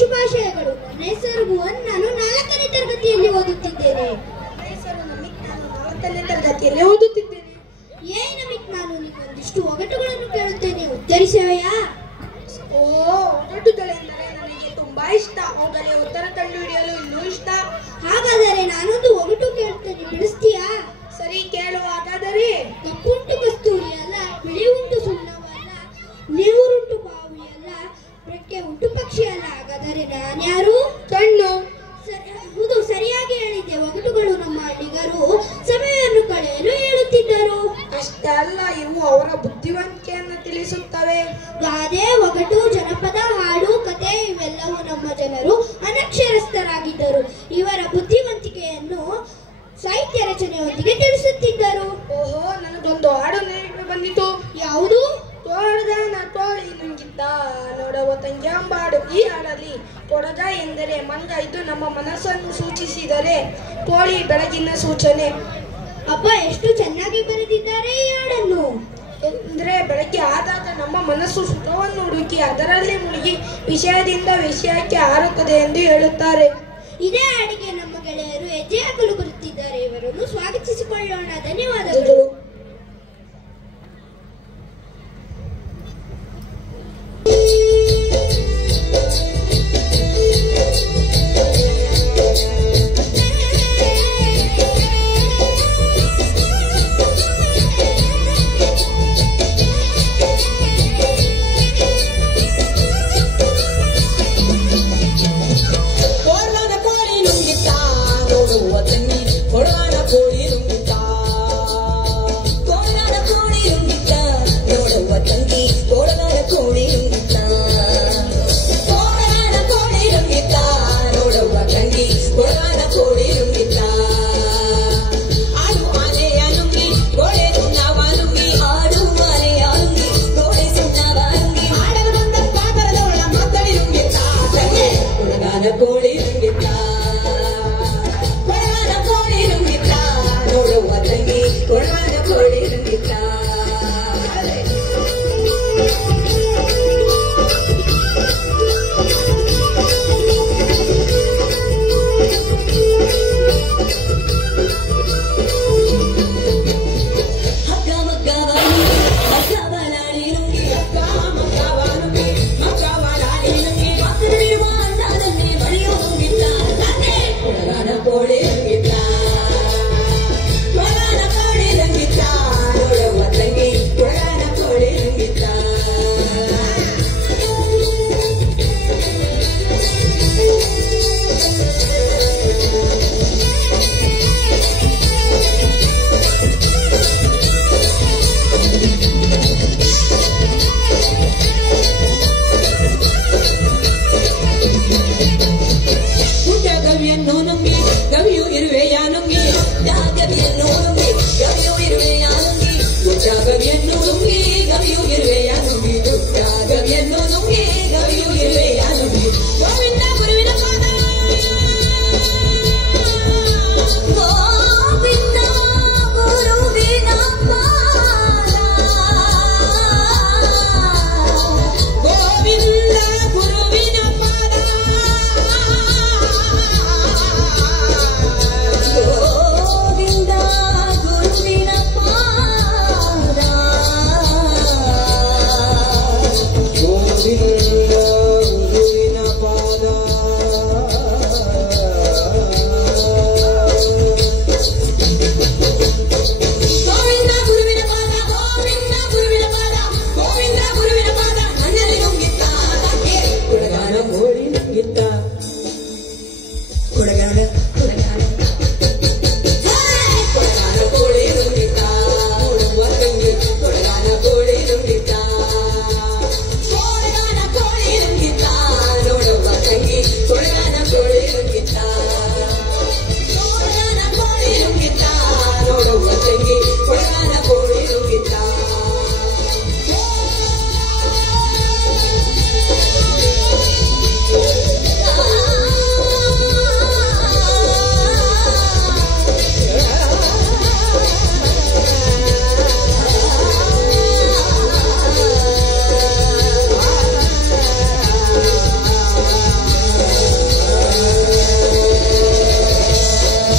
ಶುಭಾಶಯಗಳು. ನನ್ನ ಹೆಸರು ಭುವನ್. ನಾನು 4ನೇ ತರಗತಿಯಲ್ಲಿ ಓದುತ್ತಿದ್ದೇನೆ. ನಮಿಕ್, ನಾನು ನಿಗೊಂದಿಷ್ಟು ಒಗಟುಗಳನ್ನು ಕೇಳುತ್ತೇನೆ, ಉತ್ತರಿಸುವೆಯಾ? ಒಗಟುಗಳೆಂದರೆ ನನಗೆ ತುಂಬಾ ಇಷ್ಟ. ಅವುಗಳಿಗೆ ಉತ್ತರ ಕಂಡುಹಿಡಿಯಲು ಇನ್ನೂ ಇಷ್ಟ. ಹಾಗಾದರೆ ನಾನೊಂದು ಒಗಟು ಕೇಳುತ್ತೇನೆ, ಬಿಡಿಸ್ತೀಯಾ? ಸರಿ, ಕೇಳು. ಹಾಗಾದರೆ ಕಪ್ಪುಂಟು ಕಸ್ತೂರಿ ಅಲ್ಲ, ಬಿಳಿ ಉಂಟು ಸುಣ್ಣವಲ್ಲ, ನೀರುಂಟು ಬಾವಿ ಅಲ್ಲ, ರೆಕ್ಕೆ ಉಂಟು ಪಕ್ಷಿ ಅಲ್ಲ. ಹಾಗಾದರೆ ನಾನ್ಯಾರು? ಕಣ್ಣು. ಹೌದು, ಸರಿಯಾಗಿ ಹೇಳಿದ್ದೆ. ಒಗಟುಗಳು ನಮ್ಮ ಹಳ್ಳಿಗರು ಸಮಯವನ್ನು ಕಳೆಯಲು ಹೇಳುತ್ತಿದ್ದರು. ಅಷ್ಟೇ ಅಲ್ಲ, ಇವು ಅವರ ಬುದ್ಧಿವಂತಿಕೆಯನ್ನು ತಿಳಿಸುತ್ತವೆ. ಗಾದೆ, ಒಗಟು, ಜನಪದ, ಹಾಡು, ಕತೆ ಇವೆಲ್ಲವೂ ನಮ್ಮ ಜನರು ಅನಕ್ಷರಸ್ಥರಾಗಿದ್ದರು. ಇವರ ಬುದ್ಧಿವಂತಿಕೆಯನ್ನು ಸಾಹಿತ್ಯ ರಚನೆಯೊಂದಿಗೆ ತಿಳಿಸುತ್ತಿದ್ದರು. ಓಹೋ, ನನಗೊಂದು ಹಾಡು ನೆನಪು ಬಂದಿತು. ಯಾವುದು? ತೋಳದಾನ ತೋಳಿ ನುಂಗಿದ್ದ ನೋಡವ ತಂಗಿ ಅಂಬಾಡು. ಈ ಹಾಡಲ್ಲಿ ಕೊಡದ ಎಂದರೆ ಮಂಗ. ಇದು ನಮ್ಮ ಮನಸ್ಸನ್ನು ಸೂಚಿಸಿದರೆ ಕೋಳಿ ಬೆಳಗಿನ ಸೂಚನೆ. ಅಪ್ಪ, ಎಷ್ಟು ಚೆನ್ನಾಗಿ ಬರೆದಿದ್ದಾರೆ ಈ ಹಾಡನ್ನು. ಅಂದ್ರೆ ಬೆಳಗ್ಗೆ ಆದಾಗ ನಮ್ಮ ಮನಸ್ಸು ಸುಖವನ್ನು ಹುಡುಕಿ ಅದರಲ್ಲಿ ಮುಳುಗಿ ವಿಷಯದಿಂದ ವಿಷಯಕ್ಕೆ ಹಾರುತ್ತದೆ ಎಂದು ಹೇಳುತ್ತಾರೆ. ಇದೇ ಹಾಡಿಗೆ ನಮ್ಮ ಗೆಳೆಯರು ಹೆಜ್ಜೆ ಹಾಕಲು ಬರುತ್ತಿದ್ದಾರೆ. ಇವರನ್ನು ಸ್ವಾಗತಿಸಿಕೊಳ್ಳೋಣ. ಧನ್ಯವಾದಗಳು. ಕೋಳಿ